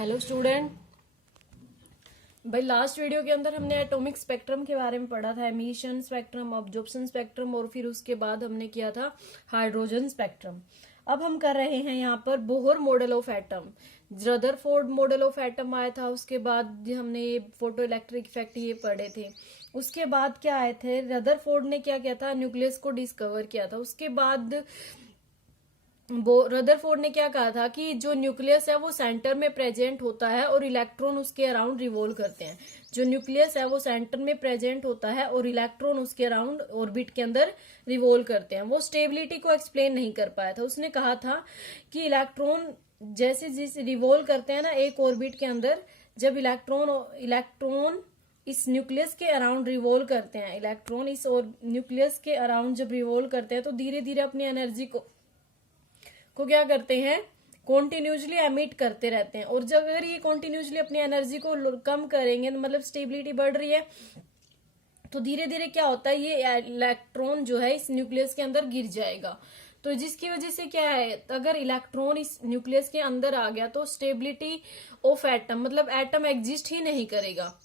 Hello student. भाई last video के अंदर हमने एटॉमिक स्पेक्ट्रम के बारे में पढ़ा था, एमिशन स्पेक्ट्रम, अब्जॉर्प्शन स्पेक्ट्रम, और फिर उसके बाद हमने किया था हाइड्रोजन स्पेक्ट्रम। अब हम कर रहे हैं यहाँ पर Bohr model of atom. Rutherford model of atom आया था, उसके बाद हमने फोटो इलेक्ट्रिक इफेक्ट ये पढ़े थे। उसके बाद क्या आए थे, रदरफोर्ड ने क्या किया था, न्यूक्लियस को डिस्कवर किया था। उसके बाद रदरफोर्ड ने क्या कहा था कि जो न्यूक्लियस है वो सेंटर में प्रेजेंट होता है और इलेक्ट्रॉन उसके अराउंड रिवॉल्व करते हैं। जो न्यूक्लियस है वो सेंटर में प्रेजेंट होता है और इलेक्ट्रॉन उसके अराउंड ऑर्बिट के अंदर रिवॉल्व करते हैं। वो स्टेबिलिटी को एक्सप्लेन नहीं कर पाया था। उसने कहा था कि इलेक्ट्रॉन जैसे जिस रिवॉल्व करते हैं ना एक ऑर्बिट के अंदर, जब इलेक्ट्रॉन इस न्यूक्लियस के अराउंड रिवॉल्व करते हैं, इलेक्ट्रॉन इस और न्यूक्लियस के अराउंड जब रिवॉल्व करते हैं तो धीरे धीरे अपनी एनर्जी को क्या करते हैं, कॉन्टिन्यूसली एमिट करते रहते हैं। और जब अगर ये कॉन्टिन्यूसली अपनी एनर्जी को कम करेंगे, मतलब स्टेबिलिटी बढ़ रही है, तो धीरे धीरे क्या होता है, ये इलेक्ट्रॉन जो है इस न्यूक्लियस के अंदर गिर जाएगा। तो जिसकी वजह से क्या है, अगर इलेक्ट्रॉन इस न्यूक्लियस के अंदर आ गया तो स्टेबिलिटी ऑफ एटम, मतलब एटम एग्जिस्ट ही नहीं करेगा।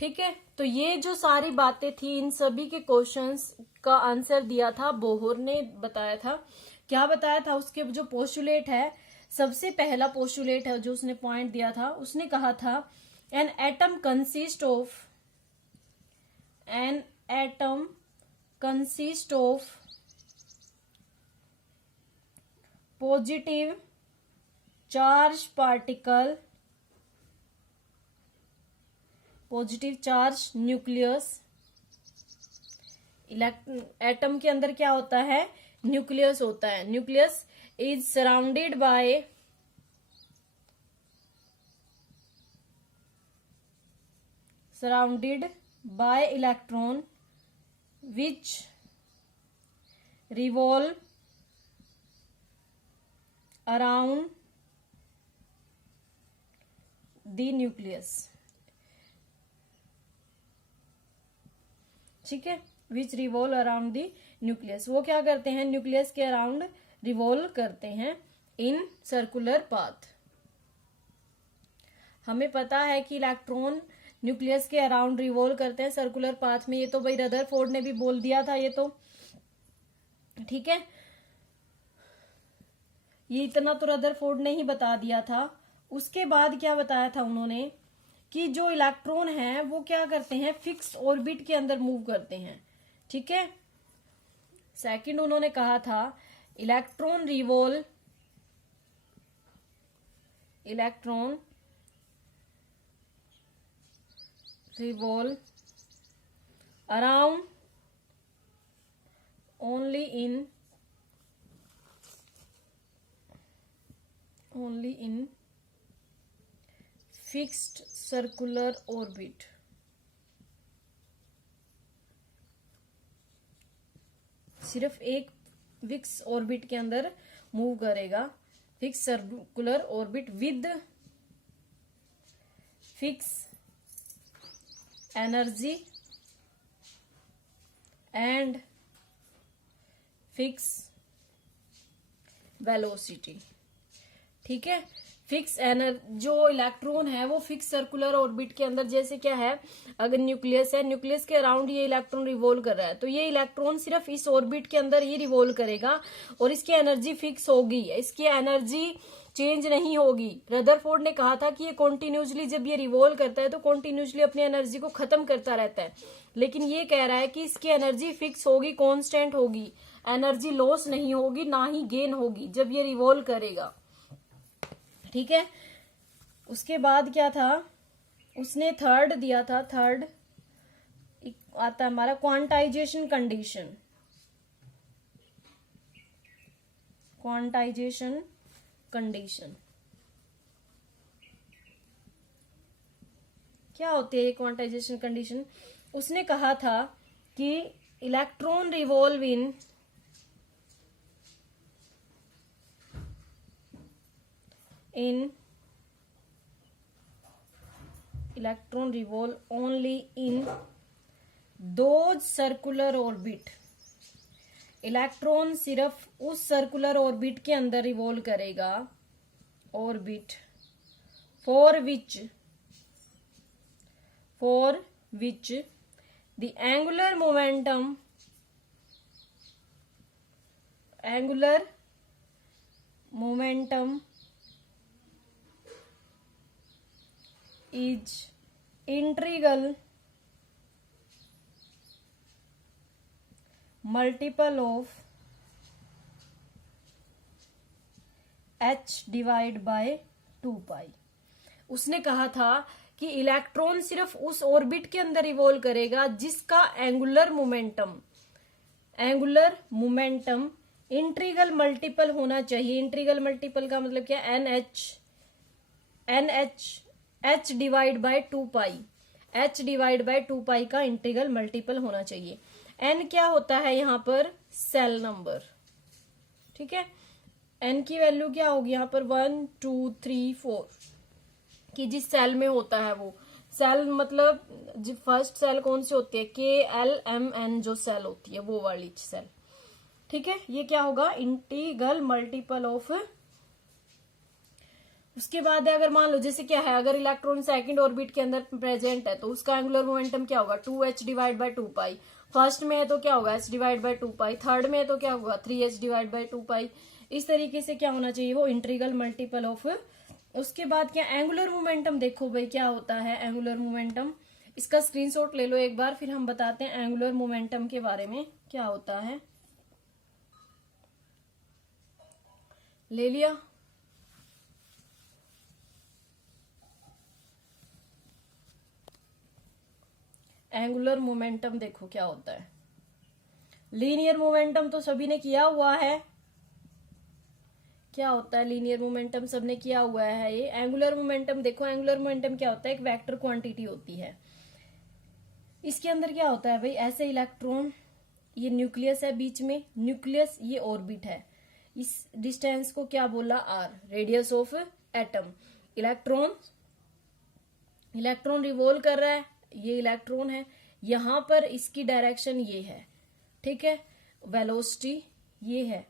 ठीक है, तो ये जो सारी बातें थी, इन सभी के क्वेश्चंस का आंसर दिया था बोहर ने। बताया था, क्या बताया था, उसके जो पोस्टुलेट है, सबसे पहला पोस्टुलेट है जो उसने पॉइंट दिया था, उसने कहा था an atom consist of positive charge particle, positive charge nucleus. Atom के अंदर क्या होता है, न्यूक्लियस होता है। Nucleus is surrounded by electron which revolve around the nucleus. ठीक है, विच रिवॉल्व अराउंड द न्यूक्लियस। वो क्या करते हैं, न्यूक्लियस के अराउंड रिवॉल्व करते हैं इन सर्कुलर पाथ। हमें पता है कि इलेक्ट्रॉन न्यूक्लियस के अराउंड रिवॉल्व करते हैं सर्कुलर पाथ में। ये तो भाई रदरफोर्ड ने भी बोल दिया था ये तो। ठीक है, ये इतना तो रदरफोर्ड ने ही बता दिया था। उसके बाद क्या बताया था उन्होंने कि जो इलेक्ट्रॉन है वो क्या करते हैं, फिक्स ऑर्बिट के अंदर मूव करते हैं। ठीक है, सेकंड उन्होंने कहा था electron revolve around only in fixed circular orbit। सिर्फ एक फिक्स ऑर्बिट के अंदर मूव करेगा, fix circular orbit with fix energy and fix velocity. ठीक है, फिक्स जो इलेक्ट्रॉन है वो फिक्स सर्कुलर ऑर्बिट के अंदर, जैसे क्या है, अगर न्यूक्लियस है, न्यूक्लियस के अराउंड ये इलेक्ट्रॉन रिवॉल्व कर रहा है, तो ये इलेक्ट्रॉन सिर्फ इस ऑर्बिट के अंदर ही रिवॉल्व करेगा और इसकी एनर्जी फिक्स होगी, इसकी एनर्जी चेंज नहीं होगी। रदरफोर्ड ने कहा था कि ये कॉन्टिन्यूसली जब ये रिवॉल्व करता है तो कॉन्टिन्यूसली अपनी एनर्जी को खत्म करता रहता है, लेकिन ये कह रहा है कि इसकी एनर्जी फिक्स होगी, कॉन्स्टेंट होगी, एनर्जी लॉस नहीं होगी, ना ही गेन होगी जब ये रिवॉल्व करेगा। ठीक है, उसके बाद क्या था, उसने थर्ड दिया था, थर्ड आता है हमारा क्वांटाइजेशन कंडीशन। क्वांटाइजेशन कंडीशन क्या होती है, क्वांटाइजेशन कंडीशन? उसने कहा था कि electron revolve only in those circular orbit। Electron सिर्फ उस सर्कुलर ऑर्बिट के अंदर रिवॉल्व करेगा, orbit for which the angular momentum is integral multiple of h divide by 2 पाई। उसने कहा था कि इलेक्ट्रॉन सिर्फ उस ऑर्बिट के अंदर रिवॉल्व करेगा जिसका एंगुलर मोमेंटम इंट्रीगल मल्टीपल होना चाहिए। इंट्रीगल मल्टीपल का मतलब क्या? H divide by 2 pi, h divide by 2 पाई का इंट्रीगल मल्टीपल होना चाहिए। n क्या होता है यहाँ पर? Cell number. ठीक है, n की वैल्यू क्या होगी यहाँ पर? 1 2 3 4 कि जिस सेल में होता है वो सेल, मतलब फर्स्ट सेल कौन सी होती है? KLMN जो सेल होती है वो वाली सेल। ठीक है, ये क्या होगा? Integral multiple of. उसके बाद है, अगर मान लो जैसे क्या है, अगर इलेक्ट्रॉन सेकंड ऑर्बिट के अंदर प्रेजेंट है तो उसका एंगुलर मोमेंटम क्या होगा? 2h divide by 2 pi. First में है तो क्या होगा? h divide by 2 pi. Third में है तो क्या होगा? 3h डिवाइड बाय 2 पाई। इस तरीके से क्या होना चाहिए? वो इंटीग्रल मल्टीपल ऑफ। उसके बाद क्या? एंगुलर मोमेंटम देखो भाई क्या होता है एंगुलर मोमेंटम। इसका स्क्रीनशॉट ले लो एक बार, फिर हम बताते हैं एंगुलर मोमेंटम के बारे में क्या होता है। ले लिया? एंगुलर मोमेंटम देखो क्या होता है। लीनियर मोमेंटम तो सभी ने किया हुआ है। क्या होता है लीनियर मोमेंटम? सबने किया हुआ है। ये एंगुलर मोमेंटम देखो, एंगुलर मोमेंटम क्या होता है? एक वेक्टर क्वांटिटी होती है। इसके अंदर क्या होता है भाई? ऐसे इलेक्ट्रॉन, ये न्यूक्लियस है बीच में, न्यूक्लियस ये ऑर्बिट है। इस डिस्टेंस को क्या बोला? r, radius of atom. Electron revolve कर रहा है, ये इलेक्ट्रॉन है। यहां पर इसकी डायरेक्शन ये है। ठीक है, वेलोसिटी ये है।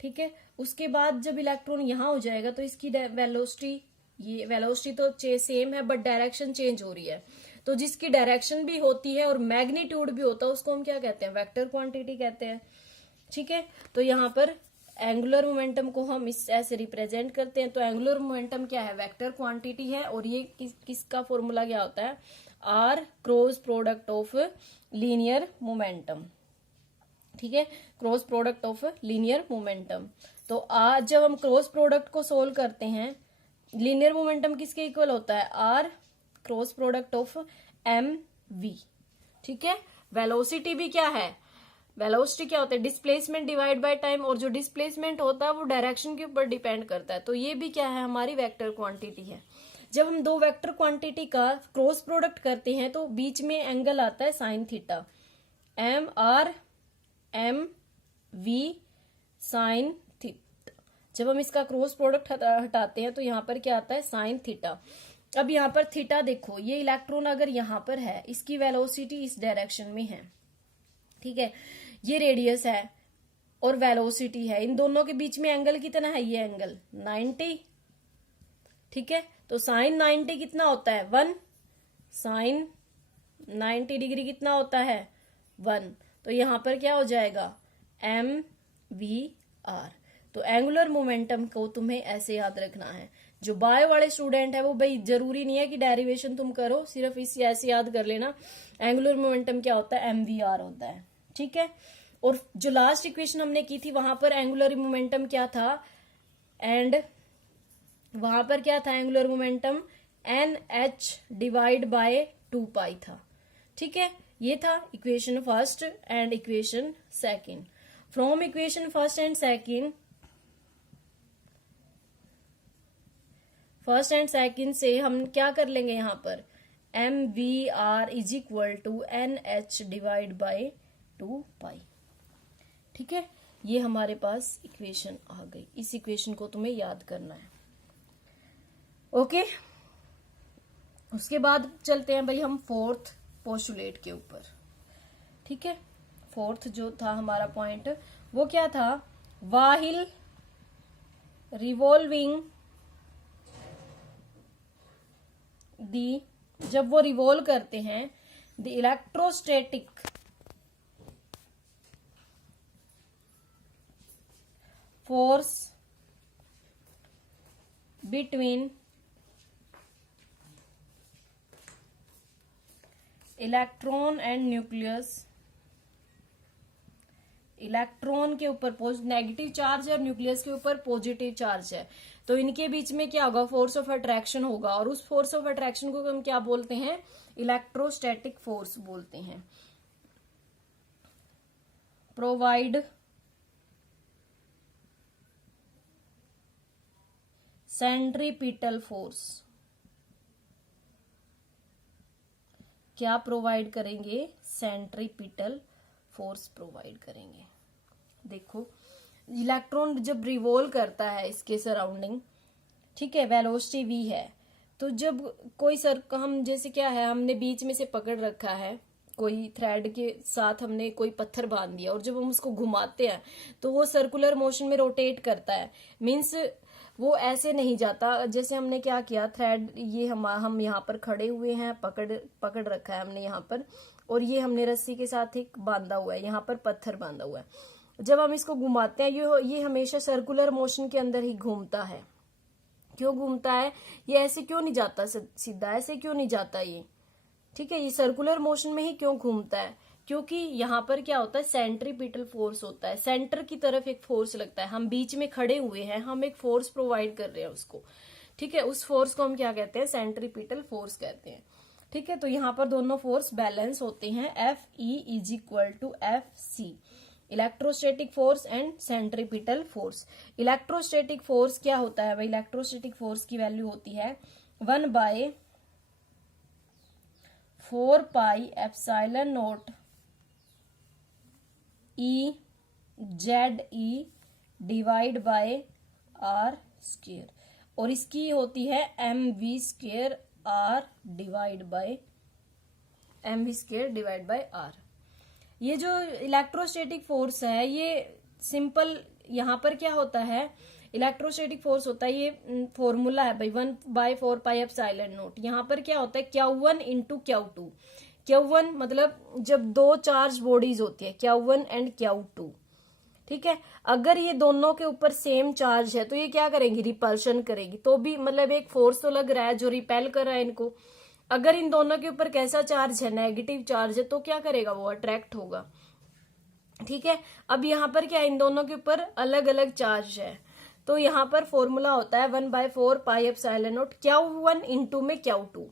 ठीक है, उसके बाद जब इलेक्ट्रॉन यहां हो जाएगा तो इसकी वेलोसिटी, ये वेलोसिटी तो सेम है बट डायरेक्शन चेंज हो रही है। तो जिसकी डायरेक्शन भी होती है और मैग्नीट्यूड भी होता है उसको हम क्या कहते हैं? वेक्टर क्वांटिटी कहते हैं। ठीक है, तो यहाँ पर एंगुलर मोमेंटम को हम इस ऐसे रिप्रेजेंट करते हैं। तो एंगुलर मोमेंटम क्या है? वेक्टर क्वांटिटी है। और ये किसका फॉर्मूला क्या होता है? r cross product of linear momentum. ठीक है, cross product of linear momentum. तो आज जब हम क्रॉस प्रोडक्ट को सोल्व करते हैं, लीनियर मोमेंटम किसके इक्वल होता है? r cross product of mv। ठीक है, वेलोसिटी भी क्या है? वेलोसिटी क्या होता है? Displacement divide by time. और जो डिस्प्लेसमेंट होता है वो डायरेक्शन के ऊपर डिपेंड करता है। तो ये भी क्या है? हमारी वेक्टर क्वांटिटी है। जब हम दो वेक्टर क्वांटिटी का क्रॉस प्रोडक्ट करते हैं तो बीच में एंगल आता है sine theta. MV sine theta. जब हम इसका क्रॉस प्रोडक्ट हटाते हैं तो यहाँ पर क्या आता है? Sine theta. अब यहाँ पर थीटा देखो, ये इलेक्ट्रॉन अगर यहाँ पर है, इसकी वेलोसिटी इस डायरेक्शन में है। ठीक है, ये रेडियस है और वेलोसिटी है। इन दोनों के बीच में एंगल कितना है? ये एंगल 90। ठीक है, तो साइन 90 कितना होता है? 1। साइन 90 डिग्री कितना होता है? 1। तो यहां पर क्या हो जाएगा? MVR। तो एंगुलर मोमेंटम को तुम्हें ऐसे याद रखना है। जो बायो वाले स्टूडेंट है वो भाई जरूरी नहीं है कि डेरिवेशन तुम करो, सिर्फ इसे ऐसे याद कर लेना। एंगुलर मोमेंटम क्या होता है? MVR होता है। ठीक है, और जो लास्ट इक्वेशन हमने की थी वहां पर एंगुलर मोमेंटम क्या था? एंड वहां पर क्या था? Angular momentum NH divide by 2 pi था। ठीक है, ये था equation first and equation second. From equation first and second से हम क्या कर लेंगे? यहाँ पर MVR is equal to NH divide by 2 pi. ठीक है, ये हमारे पास इक्वेशन आ गई। इस इक्वेशन को तुम्हें याद करना है। ओके, उसके बाद चलते हैं भाई हम फोर्थ पोस्टुलेट के ऊपर। ठीक है, फोर्थ जो था हमारा पॉइंट वो क्या था? व्हाइल रिवॉल्विंग जब वो रिवॉल्व करते हैं, the electrostatic force between electron and nucleus, electron के ऊपर नेगेटिव चार्ज है और न्यूक्लियस के ऊपर पॉजिटिव चार्ज है, तो इनके बीच में क्या होगा, फोर्स ऑफ अट्रैक्शन होगा, और उस फोर्स ऑफ अट्रैक्शन को हम क्या बोलते हैं, इलेक्ट्रोस्टैटिक फोर्स बोलते हैं। प्रोवाइड सेंट्रीपिटल फोर्स, क्या प्रोवाइड करेंगे, सेंट्रीपिटल फोर्स प्रोवाइड करेंगे। देखो इलेक्ट्रॉन जब रिवॉल्व करता है इसके सराउंडिंग, ठीक है, वेलोसिटी v है, तो जब कोई हम जैसे क्या है, हमने बीच में से पकड़ रखा है, कोई थ्रेड के साथ हमने कोई पत्थर बांध दिया, और जब हम उसको घुमाते हैं तो वो सर्कुलर मोशन में रोटेट करता है, मीन्स वो ऐसे नहीं जाता। जैसे हमने क्या किया, थ्रेड ये हम यहाँ पर खड़े हुए हैं, पकड़ रखा है हमने यहाँ पर, और ये हमने रस्सी के साथ एक बांधा हुआ है, यहाँ पर पत्थर बांधा हुआ है। जब हम इसको घुमाते हैं, ये हमेशा सर्कुलर मोशन के अंदर ही घूमता है। क्यों घूमता है, ये ऐसे क्यों नहीं जाता सीधा, ऐसे क्यों नहीं जाता ये, ठीक है, ये सर्कुलर मोशन में ही क्यों घूमता है, क्योंकि यहाँ पर क्या होता है, सेंट्रीपिटल फोर्स होता है, सेंटर की तरफ एक फोर्स लगता है, हम बीच में खड़े हुए हैं, हम एक फोर्स प्रोवाइड कर रहे हैं उसको, ठीक है, उस फोर्स को हम क्या कहते हैं, सेंट्रीपिटल फोर्स कहते हैं, ठीक है। तो यहाँ पर दोनों फोर्स बैलेंस होते हैं, Fe is equal to Fc, electrostatic force and centripetal force. Electrostatic force क्या होता है भाई, इलेक्ट्रोस्टैटिक फोर्स की वैल्यू होती है 1/4πε0 EZE divide by r square, और इसकी होती है mv² r divide by r। ये जो इलेक्ट्रोस्टैटिक फोर्स है, ये सिंपल यहाँ पर क्या होता है, इलेक्ट्रोस्टैटिक फोर्स होता है, ये फॉर्मूला है भाई 1/4πε0। यहाँ पर क्या होता है, Q1 इंटू Q2। Q1 मतलब जब दो चार्ज बॉडीज होती है, Q1 एंड Q2, ठीक है, अगर ये दोनों के ऊपर सेम चार्ज है तो ये क्या करेंगी, रिपल्शन करेगी, तो भी मतलब एक फोर्स तो लग रहा है जो रिपेल कर रहा है इनको। अगर इन दोनों के ऊपर कैसा चार्ज है, नेगेटिव चार्ज है, तो क्या करेगा, वो अट्रैक्ट होगा, ठीक है। अब यहाँ पर क्या, इन दोनों के ऊपर अलग अलग चार्ज है, तो यहाँ पर फॉर्मूला होता है 1/4πε0 Q1 इंटू में Q2,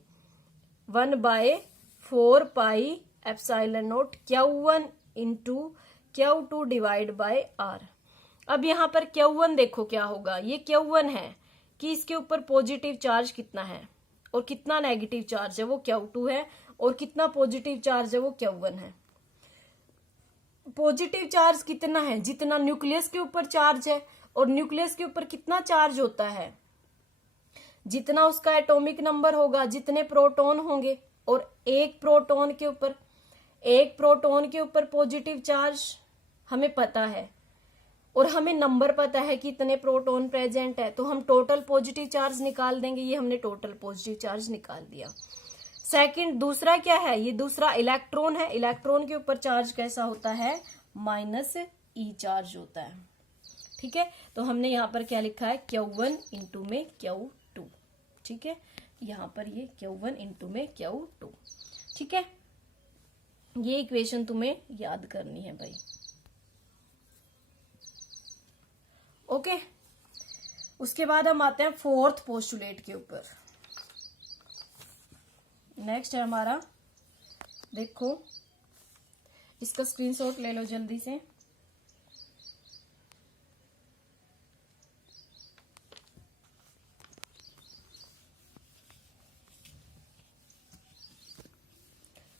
1/4πε0 Q1 into Q2 divide by r। अब यहाँ पर Q1 देखो क्या होगा, ये Q1 है कि इसके ऊपर पॉजिटिव चार्ज कितना है और कितना नेगेटिव चार्ज है, वो Q2 है, और कितना पॉजिटिव चार्ज है, वो Q1 है। पॉजिटिव चार्ज कितना है, जितना न्यूक्लियस के ऊपर चार्ज है, और न्यूक्लियस के ऊपर कितना चार्ज होता है, जितना उसका एटॉमिक नंबर होगा, जितने प्रोटॉन होंगे, और एक प्रोटॉन के ऊपर पॉजिटिव चार्ज हमें पता है, और हमें नंबर पता है कि इतने प्रोटॉन प्रेजेंट है, तो हम टोटल पॉजिटिव चार्ज निकाल देंगे। ये हमने टोटल पॉजिटिव चार्ज निकाल दिया। सेकंड, दूसरा क्या है, ये दूसरा इलेक्ट्रॉन है। इलेक्ट्रॉन के ऊपर चार्ज कैसा होता है, -e चार्ज होता है, ठीक है। तो हमने यहाँ पर क्या लिखा है, Q1 इंटू में Q2, ठीक है, यहाँ पर ये Q1 इंटू में Q2, ठीक है। ये इक्वेशन तुम्हें याद करनी है भाई, ओके। उसके बाद हम आते हैं फोर्थ पोस्टुलेट के ऊपर। नेक्स्ट है हमारा, देखो इसका स्क्रीनशॉट ले लो जल्दी से।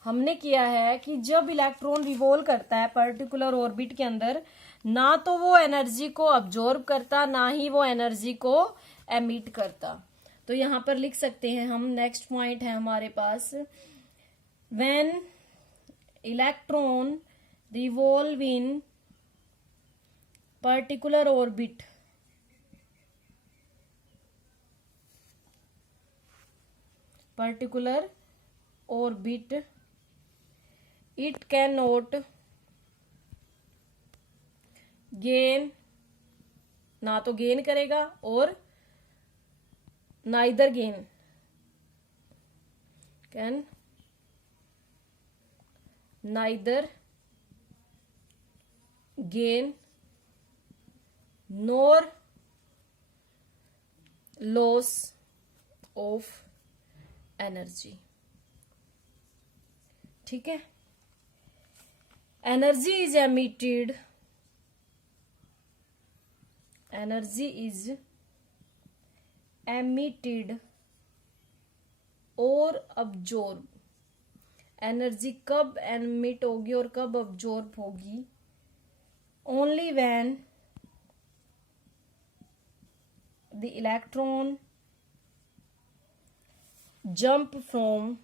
हमने किया है कि जब इलेक्ट्रॉन रिवॉल्व करता है पर्टिकुलर ऑर्बिट के अंदर, ना तो वो एनर्जी को अब्जॉर्ब करता, ना ही वो एनर्जी को एमिट करता। तो यहां पर लिख सकते हैं हम, नेक्स्ट पॉइंट है हमारे पास, when electron revolve in particular orbit, particular orbit, it cannot gain, ना तो गेन करेगा और neither gain, can neither gain nor loss of energy। ठीक है, energy is emitted, energy is emitted और absorb, एनर्जी कब एमिट होगी और कब अब्जॉर्ब होगी, only when the electron jump from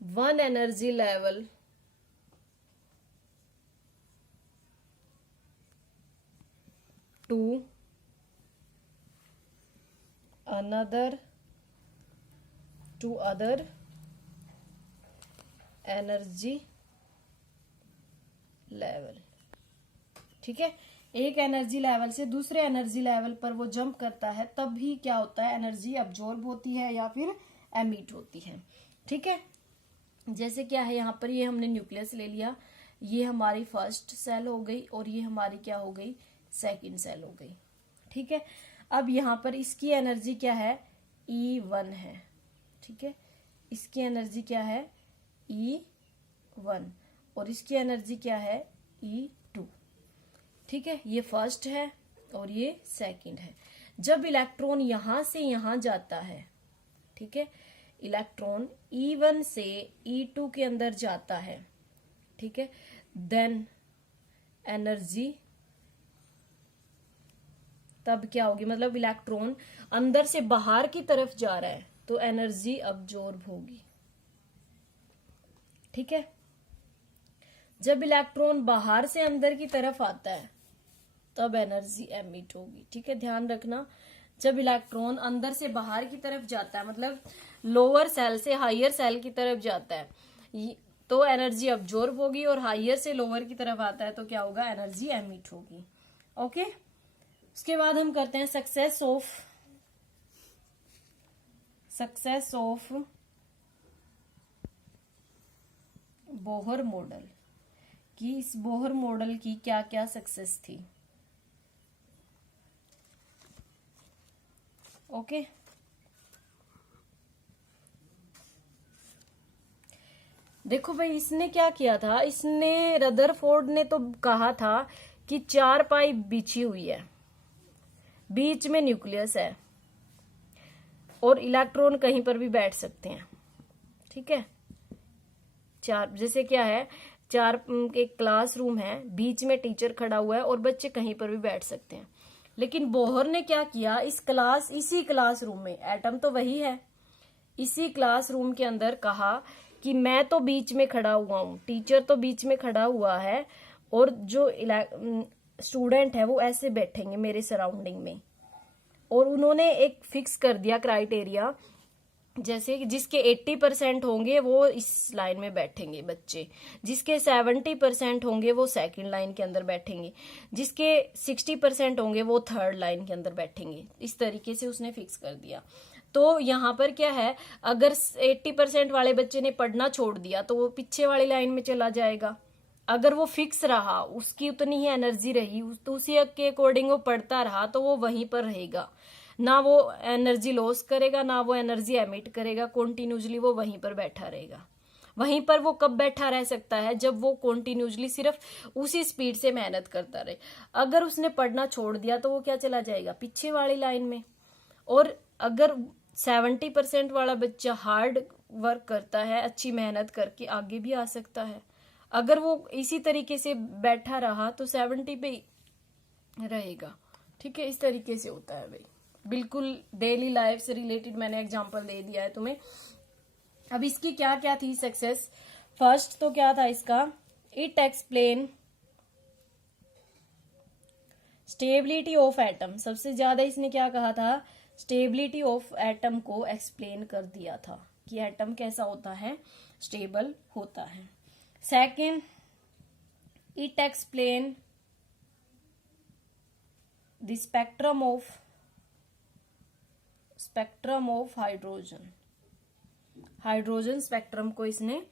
one energy level to another to other energy level। ठीक है, एक एनर्जी लेवल से दूसरे एनर्जी लेवल पर वो जंप करता है, तब ही क्या होता है, एनर्जी अब्जॉर्ब होती है या फिर एमिट होती है। ठीक है, जैसे क्या है यहाँ पर, ये हमने न्यूक्लियस ले लिया, ये हमारी फर्स्ट सेल हो गई और ये हमारी क्या हो गई, सेकंड सेल हो गई। ठीक है, अब यहाँ पर इसकी एनर्जी क्या है, E1 है। ठीक है, इसकी एनर्जी क्या है, E1 और इसकी एनर्जी क्या है, E2। ठीक है, ये फर्स्ट है और ये सेकंड है। जब इलेक्ट्रॉन यहां से यहां जाता है, ठीक है, इलेक्ट्रॉन E1 से E2 के अंदर जाता है, ठीक है, देन एनर्जी तब क्या होगी, मतलब इलेक्ट्रॉन अंदर से बाहर की तरफ जा रहा है तो एनर्जी अब्जॉर्ब होगी। ठीक है, जब इलेक्ट्रॉन बाहर से अंदर की तरफ आता है तब एनर्जी एमिट होगी। ठीक है, ध्यान रखना, जब इलेक्ट्रॉन अंदर से बाहर की तरफ जाता है, मतलब लोअर सेल से हायर सेल की तरफ जाता है, तो एनर्जी अब्जॉर्ब होगी, और हायर से लोअर की तरफ आता है तो क्या होगा, एनर्जी एमिट होगी। ओके, उसके बाद हम करते हैं सक्सेस ऑफ बोहर मॉडल, कि इस बोहर मॉडल की क्या क्या सक्सेस थी। ओके, देखो भाई, इसने क्या किया था, इसने रदरफोर्ड ने तो कहा था कि 4 पाई बिछी हुई है, बीच में न्यूक्लियस है और इलेक्ट्रॉन कहीं पर भी बैठ सकते हैं। ठीक है, 4 जैसे क्या है, 4 एक क्लासरूम है, बीच में टीचर खड़ा हुआ है और बच्चे कहीं पर भी बैठ सकते हैं। लेकिन बोहर ने क्या किया, इसी क्लासरूम में, एटम तो वही है, इसी क्लासरूम के अंदर कहा कि मैं तो बीच में खड़ा हुआ हूं, टीचर तो बीच में खड़ा हुआ है और जो स्टूडेंट है वो ऐसे बैठेंगे मेरे सराउंडिंग में। और उन्होंने एक फिक्स कर दिया क्राइटेरिया, जैसे कि जिसके 80% होंगे वो इस लाइन में बैठेंगे बच्चे, जिसके 70% होंगे वो सेकंड लाइन के अंदर बैठेंगे, जिसके 60% होंगे वो थर्ड लाइन के अंदर बैठेंगे। इस तरीके से उसने फिक्स कर दिया। तो यहाँ पर क्या है, अगर 80% वाले बच्चे ने पढ़ना छोड़ दिया तो वो पीछे वाली लाइन में चला जाएगा। अगर वो फिक्स रहा, उसकी उतनी ही एनर्जी रही, तो उसी के अकॉर्डिंग वो पढ़ता रहा, तो वो वहीं पर रहेगा, ना वो एनर्जी लॉस करेगा ना वो एनर्जी एमिट करेगा, कॉन्टिन्यूसली वो वहीं पर बैठा रहेगा। वहीं पर वो कब बैठा रह सकता है, जब वो कॉन्टिन्यूसली सिर्फ उसी स्पीड से मेहनत करता रहे। अगर उसने पढ़ना छोड़ दिया तो वो क्या चला जाएगा, पीछे वाली लाइन में। और अगर 70% वाला बच्चा हार्ड वर्क करता है, अच्छी मेहनत करके आगे भी आ सकता है। अगर वो इसी तरीके से बैठा रहा तो 70 पे रहेगा। ठीक है, इस तरीके से होता है भाई, बिल्कुल डेली लाइफ से रिलेटेड मैंने एग्जांपल दे दिया है तुम्हें। अब इसकी क्या क्या थी सक्सेस, फर्स्ट तो क्या था इसका, it explain stability of atom, सबसे ज्यादा इसने क्या कहा था, स्टेबिलिटी ऑफ एटम को एक्सप्लेन कर दिया था कि एटम कैसा होता है, स्टेबल होता है। Second, it explain the spectrum of hydrogen, hydrogen spectrum को इसने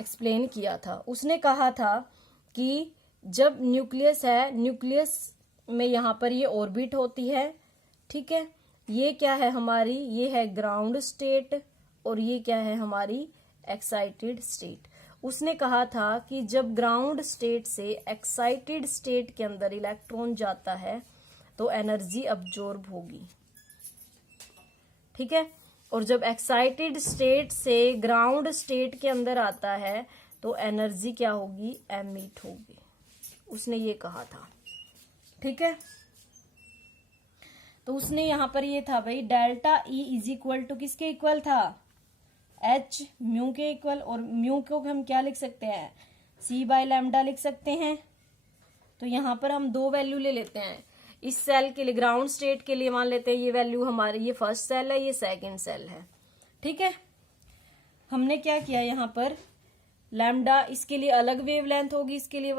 एक्सप्लेन किया था। उसने कहा था कि जब न्यूक्लियस है, न्यूक्लियस में यहाँ पर ये ऑर्बिट होती है, ठीक है, ये क्या है हमारी, ये है ग्राउंड स्टेट और ये क्या है हमारी एक्साइटेड स्टेट। उसने कहा था कि जब ग्राउंड स्टेट से एक्साइटेड स्टेट के अंदर इलेक्ट्रॉन जाता है तो एनर्जी अब्जॉर्ब होगी, ठीक है, और जब एक्साइटेड स्टेट से ग्राउंड स्टेट के अंदर आता है तो एनर्जी क्या होगी, एमिट होगी। उसने ये कहा था, ठीक है। तो उसने यहां पर ये था भाई, delta E is equal to किसके इक्वल था, एच म्यू के इक्वल, और म्यू को हम क्या लिख सकते हैं, सी बाय लैम्डा लिख सकते हैं। तो यहां पर हम दो वैल्यू ले लेते हैं इस सेल के लिए, ग्राउंड स्टेट के लिए मान लेते हैं ये वैल्यू हमारी, ये फर्स्ट सेल है, ये सेकंड सेल है, ठीक है। हमने क्या किया यहाँ पर, लैम्डा इसके लिए अलग वेवलेंथ होगी, इसके लिए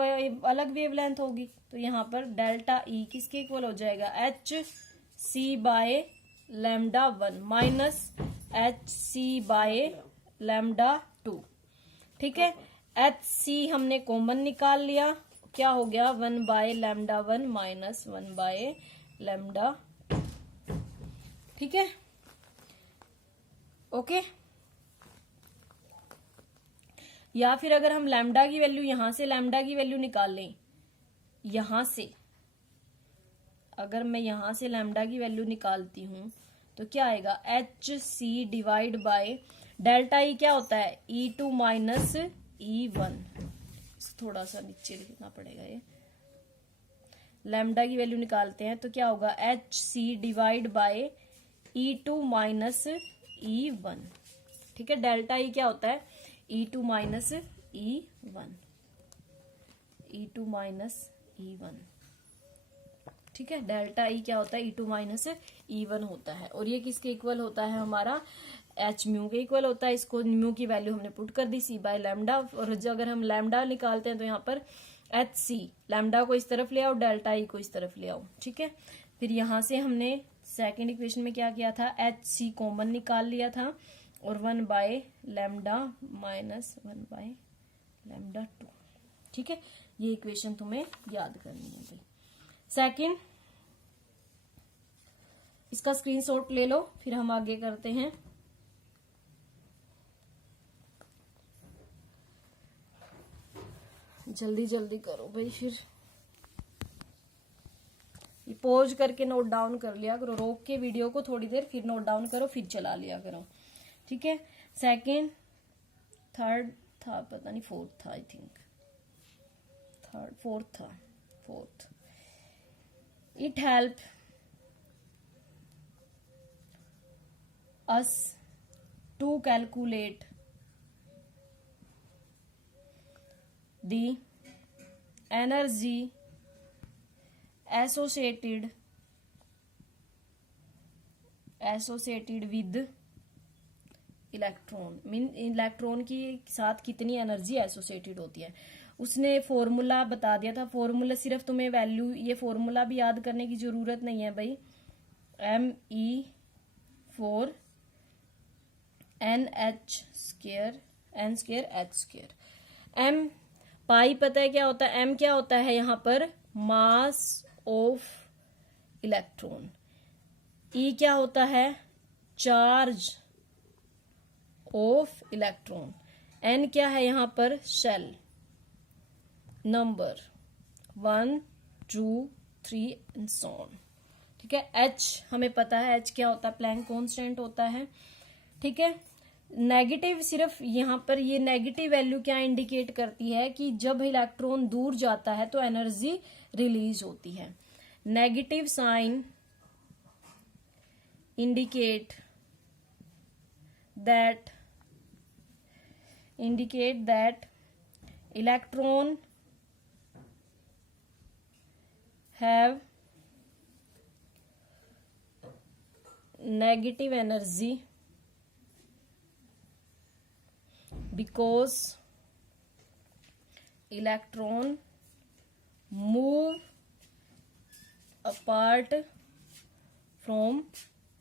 अलग वेवलेंथ होगी, तो यहाँ पर डेल्टा ई किसके इक्वल हो जाएगा, H C by lambda 1 minus H C by lambda 2, ठीक है। एच सी हमने कॉमन निकाल लिया, क्या हो गया 1 bye lambda 1 minus 1 by lambda, ठीक है, ओके। या फिर अगर हम लैम्डा की वैल्यू यहां से लैम्डा की वैल्यू निकाल लें, यहां से अगर मैं यहां से लैम्डा की वैल्यू निकालती हूं तो क्या आएगा, H C divide by delta E क्या होता है, E2 माइनस E1, थोड़ा सा नीचे लिखना पड़ेगा, ये लैम्डा की वैल्यू निकालते हैं तो क्या होगा, H C divide by E2 minus E1, ठीक है। डेल्टा ई क्या होता है, E2 minus E1, E2 minus E1, ठीक है। डेल्टा ई क्या होता है, E2 माइनस E1 होता है, और ये किसके इक्वल होता है हमारा, एच म्यू के इक्वल होता है। इसको म्यू की वैल्यू हमने पुट कर दी सी बाय लैम्डा, और अगर हम लैम्डा निकालते हैं तो यहाँ पर एच सी, लैम्डा को इस तरफ ले आओ, डेल्टा ई को इस तरफ ले आओ, ठीक है। फिर यहाँ से हमने सेकेंड इक्वेशन में क्या किया था, एच सी कॉमन निकाल लिया था, और 1 by lambda minus 1 bye lambda 2, ठीक है। ये इक्वेशन तुम्हें याद करनी है भाई। सेकेंड, इसका स्क्रीनशॉट ले लो, फिर हम आगे करते हैं। जल्दी जल्दी करो भाई, फिर ये पॉज करके नोट डाउन कर लिया करो, रोक के वीडियो को थोड़ी देर, फिर नोट डाउन करो, फिर चला लिया करो, ठीक है। सेकेंड, थर्ड था, पता नहीं फोर्थ था, आई थिंक थर्ड, फोर्थ था, fourth, it help us to calculate the energy associated with electron, mean electron की साथ कितनी एनर्जी एसोसिएटेड होती है। उसने फॉर्मूला बता दिया था, फॉर्मूला सिर्फ तुम्हें वैल्यू, ये फॉर्मूला भी याद करने की जरूरत नहीं है भाई, Me4 NH square N square H square, M पाई पता है क्या होता है, M क्या होता है यहाँ पर, मास ऑफ इलेक्ट्रॉन, E क्या होता है, चार्ज ऑफ इलेक्ट्रॉन, N क्या है यहाँ पर, shell number 1 2 3 and so on, ठीक है। H हमें पता है, H क्या होता है, प्लैंक कांस्टेंट होता है, ठीक है। नेगेटिव, सिर्फ यहाँ पर ये नेगेटिव वैल्यू क्या इंडिकेट करती है कि जब इलेक्ट्रॉन दूर जाता है तो एनर्जी रिलीज होती है। Negative sign indicate that electron have negative energy because electron move apart from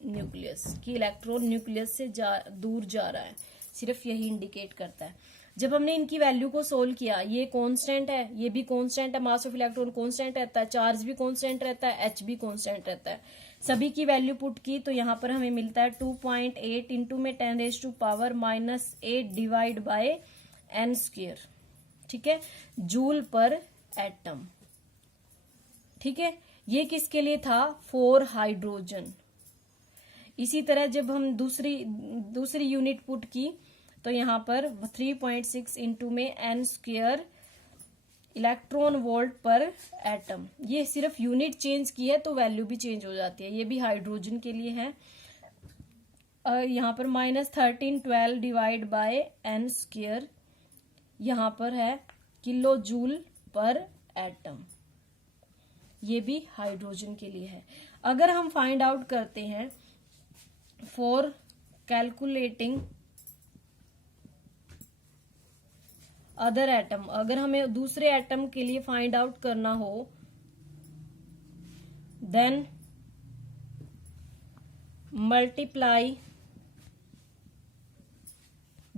nucleus, कि इलेक्ट्रॉन न्यूक्लियस से दूर जा रहा है, सिर्फ यही इंडिकेट करता है। जब हमने इनकी वैल्यू को सोल्व किया, ये कांस्टेंट है, ये भी कांस्टेंट है, मास ऑफ इलेक्ट्रॉन कांस्टेंट रहता है, चार्ज भी कांस्टेंट रहता है, एच भी कांस्टेंट रहता है, सभी की वैल्यू पुट की तो यहाँ पर हमें मिलता है 2.8 इंटू में 10⁻⁻8 डिवाइड बाय n स्क्वायर, ठीक है, जूल पर एटम। ठीक है, ये किसके लिए था? For hydrogen. इसी तरह जब हम दूसरी यूनिट पुट की तो यहाँ पर 3.6 इंटू में n स्क्वायर इलेक्ट्रॉन वोल्ट पर एटम। ये सिर्फ यूनिट चेंज की है तो वैल्यू भी चेंज हो जाती है। ये भी हाइड्रोजन के लिए है। यहाँ पर -1312 डिवाइड बाय n स्क्वायर, यहाँ पर है किलो जूल पर एटम। ये भी हाइड्रोजन के लिए है। अगर हम फाइंड आउट करते हैं फॉर कैलकुलेटिंग अदर एटम, अगर हमें दूसरे एटम के लिए फाइंड आउट करना हो, देन मल्टीप्लाई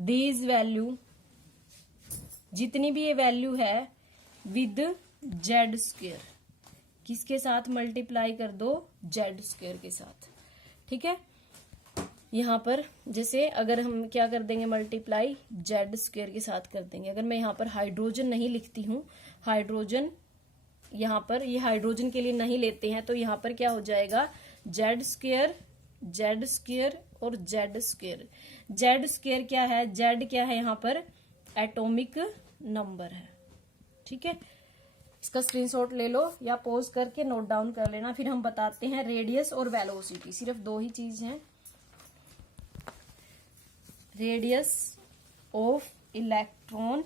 दीज वैल्यू, जितनी भी ये वैल्यू है, विद जेड स्क्वायर। किसके साथ मल्टीप्लाई कर दो? जेड स्क्वायर के साथ। ठीक है, यहाँ पर जैसे अगर हम क्या कर देंगे, मल्टीप्लाई जेड स्क्वायर के साथ कर देंगे। अगर मैं यहाँ पर हाइड्रोजन नहीं लिखती हूँ, हाइड्रोजन यहाँ पर ये हाइड्रोजन के लिए नहीं लेते हैं, तो यहाँ पर क्या हो जाएगा? जेड स्क्वायर, जेड स्क्वायर और जेड स्क्वायर। जेड स्क्वायर क्या है? जेड क्या है? यहाँ पर एटॉमिक नंबर है। ठीक है, इसका स्क्रीनशॉट ले लो या पॉज करके नोट डाउन कर लेना। फिर हम बताते हैं रेडियस और वेलोसिटी, सिर्फ दो ही चीज हैं। Radius of electron,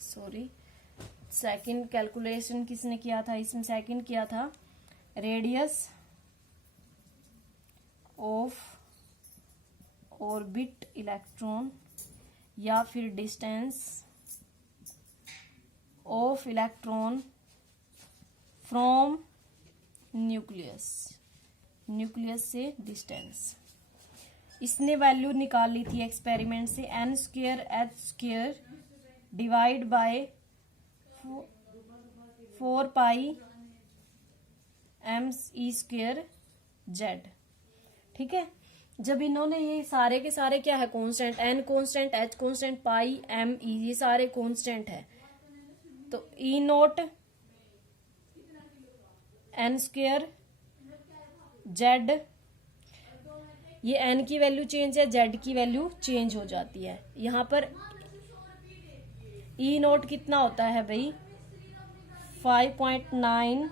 sorry second calculation किसने किया था? इसमें सेकंड किया था। रेडियस ऑफ ऑर्बिट इलेक्ट्रॉन या फिर distance of electron from nucleus, nucleus से डिस्टेंस। इसने वैल्यू निकाल ली थी एक्सपेरिमेंट से, n square h square divide by 4 pi m e square z। ठीक है, जब इन्होंने ये सारे के सारे क्या है? Constant, n constant, h constant, pi m e, ये सारे कांस्टेंट है, तो E not n square z, ये n की वैल्यू चेंज है, z की वैल्यू चेंज हो जाती है। यहाँ पर ई नोट कितना होता है भाई? 5.9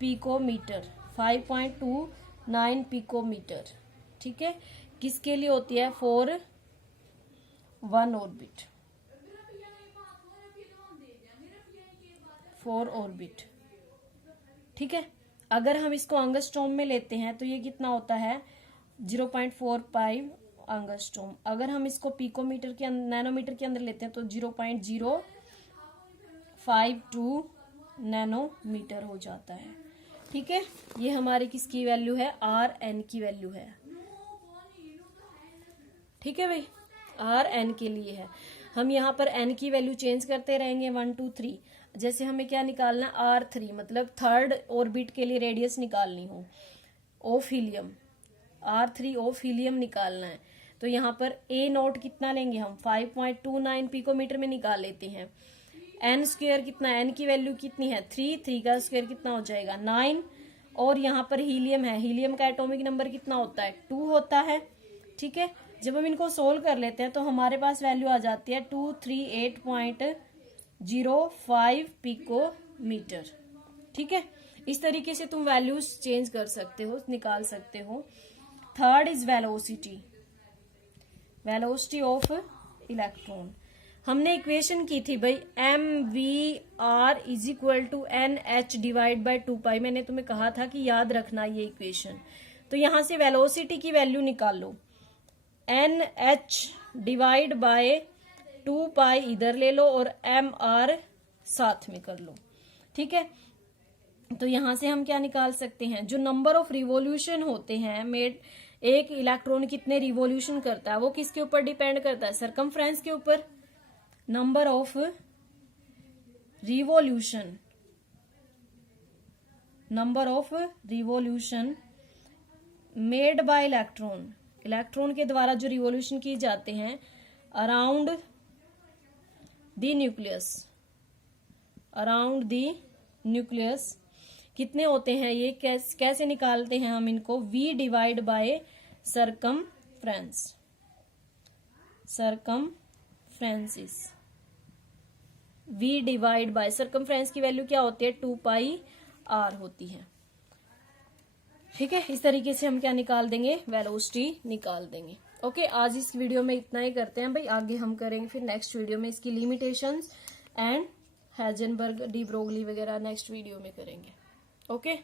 पिकोमीटर, 5.29 पिकोमीटर। ठीक है, किसके लिए होती है? For 1 orbit, for orbit. ठीक है, अगर हम इसको एंगस्ट्रॉम में लेते हैं तो ये कितना होता है? 0.45 एंगस्ट्रॉम। अगर हम इसको पिकोमीटर के नैनोमीटर के अंदर लेते हैं तो 0.052 नैनोमीटर हो जाता है। ठीक है, ये हमारी किसकी वैल्यू है? आर एन की वैल्यू है। ठीक है भाई, आर एन के लिए है। हम यहाँ पर एन की वैल्यू चेंज करते रहेंगे 1 2 3। जैसे हमें क्या निकालना है? R3, मतलब थर्ड ऑर्बिट के लिए रेडियस निकालनी हो of helium, R3 of helium निकालना है, तो यहाँ पर ए नोट कितना लेंगे हम? 5.29 पिकोमीटर में निकाल लेते हैं। एन स्क्वायर कितना? एन की वैल्यू कितनी है? 3 का स्क्वायर कितना हो जाएगा? 9। और यहाँ पर हीलियम है, हीलियम का एटॉमिक नंबर कितना होता है? 2 होता है। ठीक है, जब हम इनको सोल्व कर लेते हैं तो हमारे पास वैल्यू आ जाती है 238.05 पिकोमीटर। ठीक है, इस तरीके से तुम वैल्यूज चेंज कर सकते हो, निकाल सकते हो। Third is velocity, velocity of electron. हमने इक्वेशन की थी भाई mv/r is equal to NH divide by 2 pi. मैंने तुम्हें कहा था कि याद रखना ये इक्वेशन। तो यहां से वेलोसिटी की वैल्यू निकाल लो, NH डिवाइड बाय 2 पाई इधर ले लो और mr साथ में कर लो, ठीक है। तो यहां से हम क्या निकाल सकते हैं, जो नंबर ऑफ रिवॉल्यूशन होते हैं मेड, एक इलेक्ट्रॉन कितने रिवॉल्यूशन करता है वो किसके ऊपर डिपेंड करता है, सरकमफ्रेंस के ऊपर। Number of revolution, number of revolution made by electron, electron के द्वारा जो रिवॉल्यूशन की जाते हैं around the nucleus, around the nucleus कितने होते हैं, ये कैसे निकालते हैं हम इनको, v divide by circumference, circumferences, v divide by circumference की वैल्यू क्या होती है 2 पाई r होती है, ठीक है। इस तरीके से हम क्या निकाल देंगे, वेलोसिटी निकाल देंगे। ओके, आज इस वीडियो में इतना ही करते हैं भाई, आगे हम करेंगे फिर नेक्स्ट वीडियो में इसकी limitations and Heisenberg, de Broglie वगैरह नेक्स्ट वीडियो में करेंगे। ओके।